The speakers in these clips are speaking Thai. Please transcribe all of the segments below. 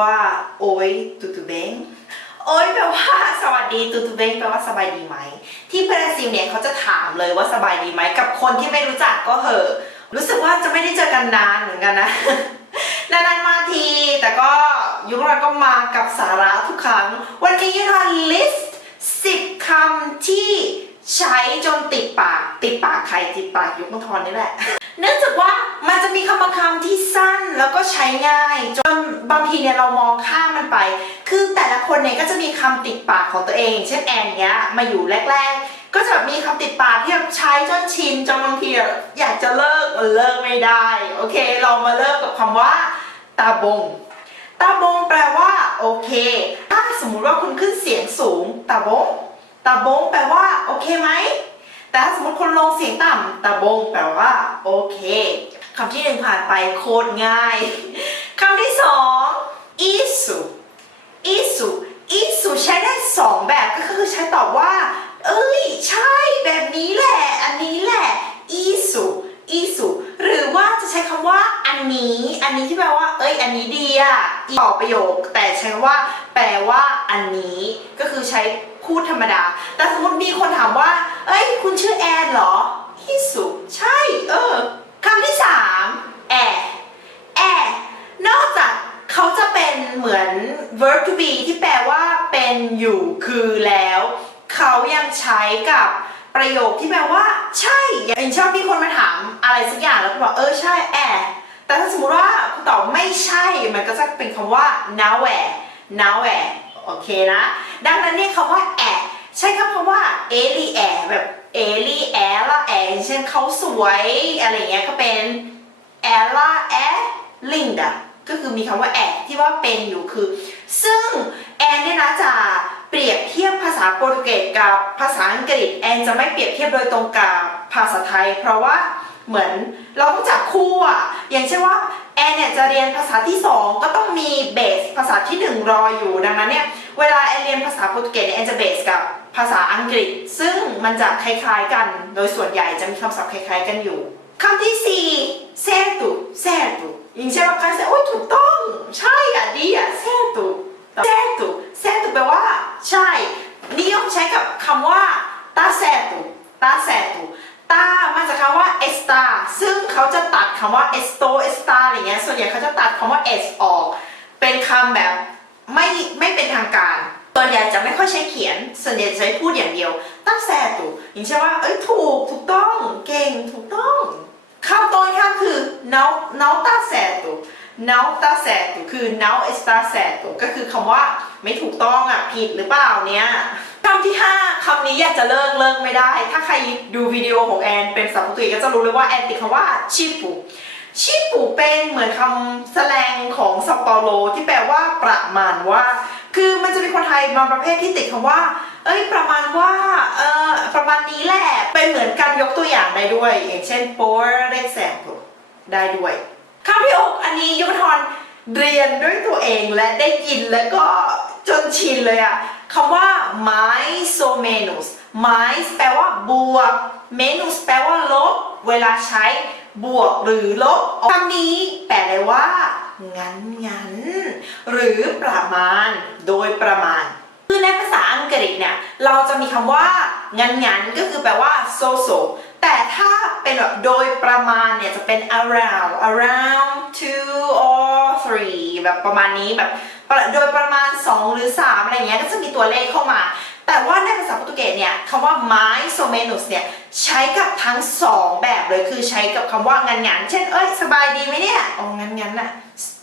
ว่า โอ้ยตุตุเบงโอ้ยแปลว่าสวัสดีตุตุเบงแปลว่าสบายดีไหม ที่บราซิลเนี่ยเขาจะถามเลยว่าสบายดีไหมกับคนที่ไม่รู้จักก็เหอะ รู้สึกว่าจะไม่ได้เจอกันนานเหมือนกันนะนานๆมาที แต่ก็ยุคเราก็มากับสาระทุกครั้ง วันนี้ยุทธ list 10คำที่ใช้จนติดปาก ติดปากใครติดปากยุคมทอนนี่แหละ มันจะมีคำบางคำที่สั้นแล้วก็ใช้ง่าย จนบางทีเนี่ยเรามองข้ามมันไป คือแต่ละคนเนี่ยก็จะมีคำติดปากของตัวเอง เช่นแอนเนี้ยมาอยู่แรก ๆ ก็จะมีคำติดปากที่แบบใช้จนชินจนบางทีอยากจะเลิกมันเลิกไม่ได้ โอเค เรามาเริ่มกับคำว่า ตาบง ตาบงแปลว่าโอเค ถ้าสมมุติว่าคุณขึ้นเสียงสูง ตาบง ตาบงแปลว่าโอเคไหมแต่ถ้าสมมติคนลงเสียงต่ำตาบงแปลว่าโอเค คำที่หนึ่งผ่านไปโคตรง่าย คำที่สองอิสุอิสุอิสุใช้ได้สองแบบก็คือใช้ตอบว่า เอ้ย ใช่แบบนี้แหละ อันนี้แหละอิสุอิสุหรือว่าจะใช้คำว่าอันนี้ อันนี้ที่แปลว่า เอ้ย อันนี้ดีอะตอบประโยค แต่ใช้คำว่า แปลว่า อันนี้ก็คือใช้พูดธรรมดา แต่สมมติมีคนถามว่า เอ้ย คุณชื่อแอนเหรอฮิสุใช่ เออ คำที่สามแอแอนอกจากเขาจะเป็นเหมือน verb to be ที่แปลว่าเป็นอยู่คือแล้ว เขายังใช้กับประโยคที่แปลว่า ใช่ อย่างชอบมีคนมาถามอะไรสักอย่างแล้วก็บอกเออใช่แอแต่ถ้าสมมติว่าคุณตอบไม่ใช่มันก็จะเป็นคำว่า now where now where โอเคนะ ดังนั้นเนี่ยคำว่าแอใช้คำว่าเอลีแอแบบ เอลี่แอละแอเช่นเขาสวยอะไรเงี้ยก็เป็นแอล่าแอลิงดาก็คือมีคำว่าแอที่ว่าเป็นอยู่คือ ซึ่งแอนเนี่ยนะจะเปรียบเทียบภาษาโปรตุเกสกับภาษาอังกฤษแอนจะไม่เปรียบเทียบโดยตรงกับภาษาไทย เพราะว่าเหมือนเราต้องจับคู่อะอย่างเช่นว่าแอนเนี่ยจะเรียนภาษาที่สองก็ต้องมีเบสภาษาที่หนึ่งรออยู่ดังนั้นเนี่ย เวลาแอนเรียนภาษาโปรตุเกสเนี่ยแอนจะเบสกับภาษาอังกฤษ ซึ่งมันจะคล้ายๆกัน โดยส่วนใหญ่จะมีคำศัพท์คล้ายๆกันอยู่คำที่สี่ certo certo ย่างเช่นว่าใครจะโอ้ยถูกต้อง ใช่อะดีอะ certo certo certo แปลว่า ใช่นิยมใช้กับคำว่า tá certo tá certo ตามาจากคำว่า esta ซึ่งเขาจะตัดคำว่า esto esta อะไรเงี้ยส่วนใหญ่เขาจะตัดคำว่า s ออก เป็นคำแบบ ไม่ไม่เป็นทางการส่วนใหญ่จะไม่ค่อยใช้เขียน ส่วนใหญ่จะใช้พูดอย่างเดียว ตั้งแซตุอย่างเช่นว่า เอ้ยถูกถูกต้อง เก่งถูกต้องคำตรงข้าคือ não não tá certo não tá certo คือ não está certo ก็คือคำว่าไม่ถูกต้องอะผิดหรือเปล่าเนี่ยคำที่ 5คำนี้อยากจะเลิกเลิกไม่ได้ ถ้าใครดูวิดีโอของแอนเป็นภาษาโปรตุเกสก็จะรู้เลยว่าแอนติดคำว่าชิปูชิปูเป็นเหมือนคำแสลงของซัปเปาโลที่แปลว่า ประมาณว่า คือมันจะมีคนไทยบางประเภทที่ติดคำว่า เอ้ย ประมาณว่า เออประมาณนี้แหละ เป็นเหมือนการยกตัวอย่างได้ด้วย อย่างเช่น por example ได้ด้วยคำที่อกอันนี้ยุทธรเรียนด้วยตัวเองและได้ยินแล้วก็จนชินเลยอะคำว่า mais ou menos mais แปลว่าบวก menos แปลว่าลบ เวลาใช้บวกหรือลบคำนี้แปลได้ว่า งั้นงั้น หรือประมาณโดยประมาณ คือในภาษาอังกฤษเนี่ยเราจะมีคำว่างันงันก็คือแปลว่า so so แต่ถ้าเป็นแบบโดยประมาณเนี่ยจะเป็น around around two or three แบบประมาณนี้แบบโดยประมาณ 2 หรือ 3 อะไรเงี้ยก็จะมีตัวเลขเข้ามา แต่ว่าในภาษาโปรตุเกสเนี่ยคำว่า mais ou menos เนี่ยใช้กับทั้งสองแบบเลยคือใช้กับคำว่างันงันเช่นเอ้ยสบายดีไหมเนี่ยอ๋องันงันน่ะ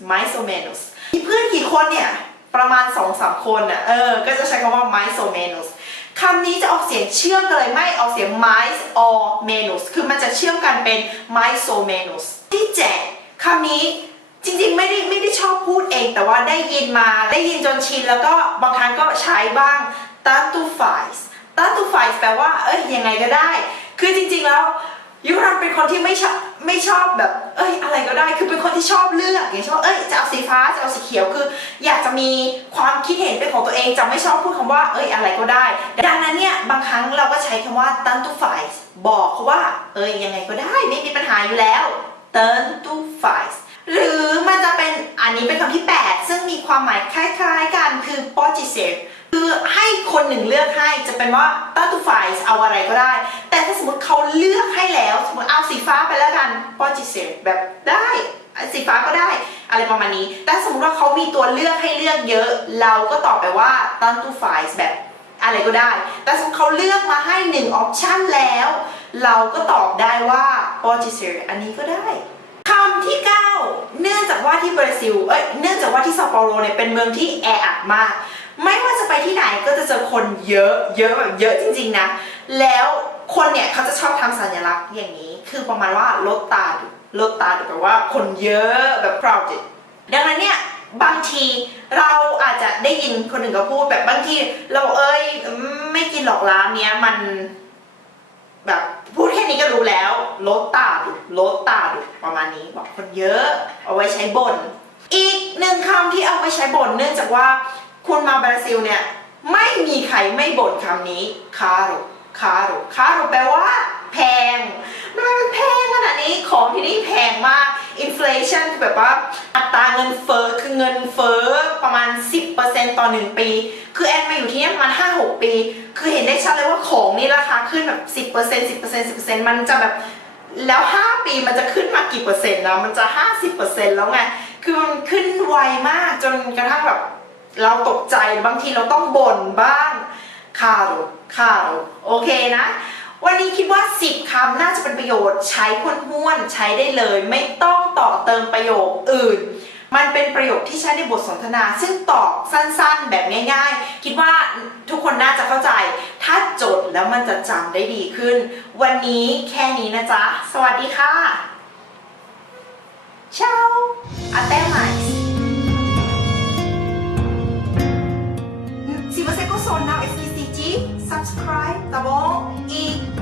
mais ou menos มีเพื่อนกี่คนเนี่ย ประมาณ2อสามคนอะเออ ก็จะใช้คำว่า mais ou menos คำนี้จะออกเสียงเชื่อมกันเลยไม่ออกเสียง mais or menos คือมันจะเชื่อมกันเป็น mais ou menos ที่เจ็ดคำนี้จริงๆ ไม่ได้ไม่ได้ชอบพูดเอง แต่ว่าได้ยินมาได้ยินจนชิน แล้วก็บางครั้งก็ใช้บ้าง tanto faz tanto faz แปลว่า เอ้ยยังไงก็ได้ คือจริงๆแล้วยุรันเป็นคนที่ไม่ชอบไม่ชอบแบบ เอ้ยอะไรก็ได้ คือเป็นคนที่ชอบเลือกอย่างเช่นว่าเอ้ยจะเอาสี ฟ้าจะเอาสีเขียวคือ อยากจะมีความคิดเห็นเป็นของตัวเองจะไม่ชอบพูดคำว่าเอ้ยอะไรก็ได้ ดังนั้นเนี่ยบางครั้งเราก็ใช้คำว่า tanto faz บอกเขาว่า เอ้ยยังไงก็ได้ไม่มีปัญหาอยู่แล้ว tanto faz หรือมันจะเป็นอันนี้เป็นคำที่ 8 ซึ่งมีความหมายคล้ายๆกันคือ p o r t i s e คือให้คนหนึ่งเลือกให้จะเป็นว่าต a ตูไฟเอาอะไรก็ได้ แต่ถ้าสมมติเขาเลือกให้แล้ว สมมติเอาสีฟ้าไปแล้วกัน p o r t i s e แบบได้ สีฟ้าก็ได้ อะไรประมาณนี้ แต่สมมติว่าเขามีตัวเลือกให้เลือกเยอะ เราก็ตอบไปว่าต a ตูไฟแบบอะไรก็ได้ แต่สมมติเขาเลือกมาให้หนึ่งออปชันแล้ว เราก็ตอบได้ว่า p o r t i s e r อันนี้ก็ได้คำที่ 9 เนื่องจากว่าที่บราซิล เอ้ย เนื่องจากว่าที่ซาเปาโลเนี่ยเป็นเมืองที่แออัดมาก ไม่ว่าจะไปที่ไหนก็จะเจอคนเยอะ เยอะแบบเยอะจริง ๆนะ แล้วคนเนี่ยเขาจะชอบทำสัญลักษณ์อย่างนี้ คือประมาณว่าลดตาดู ลดตาดูแปลว่าคนเยอะแบบ crowded ดังนั้นเนี่ยบางทีเราอาจจะได้ยินคนหนึ่งก็พูดแบบบางทีเราเอ้ยไม่กินหรอกร้านเนี้ยมันแบบพูดแค่นี้ก็รู้แล้วลดตาดุลดตาดุประมาณนี้บอกคนเยอะเอาไว้ใช้บ่นอีกหนึ่งคำที่เอาไว้ใช้บ่นเนื่องจากว่าคุณมาบราซิลเนี่ยไม่มีใครไม่บ่นคำนี้คาโรคาโรคาโรแปลว่า แพง ของที่นี่แพงมากอินฟล t i o n คือแบบว่าอัตราเงินเฟ้อคือเงินเฟ้อประมาณ 10%ต่อ 1 ปี คือแอนมาอยู่ที่นี่ประมาณ 5-6 ปี คือเห็นได้ชัดเลยว่าของนี่ราคาขึ้นแบบ 10% 10% 10%มันจะแบบแล้ว 5 ปีมันจะขึ้นมากี่เปอร์เซ็นต์นะมันจะ 50%แล้วไง คือมันขึ้นไวมากจนกระทั่งแบบเราตกใจบางทีเราต้องบ่นบ้างคาโรคาโรโอเคนะ วันนี้คิดว่า 10 คำน่าจะเป็นประโยชน์ใช้คนห้วนใช้ได้เลย ไม่ต้องต่อเติมประโยคอื่น มันเป็นประโยคที่ใช้ในบทสนทนา ซึ่งตอบสั้นๆ แบบง่าย ๆ คิดว่าทุกคนน่าจะเข้าใจ ถ้าจดแล้วมันจะจำได้ดีขึ้น วันนี้แค่นี้นะจ๊ะ สวัสดีค่ะเ Ciao Até mais Se você gostou, não เอสพีซีจี subscribe, ตะ bom? E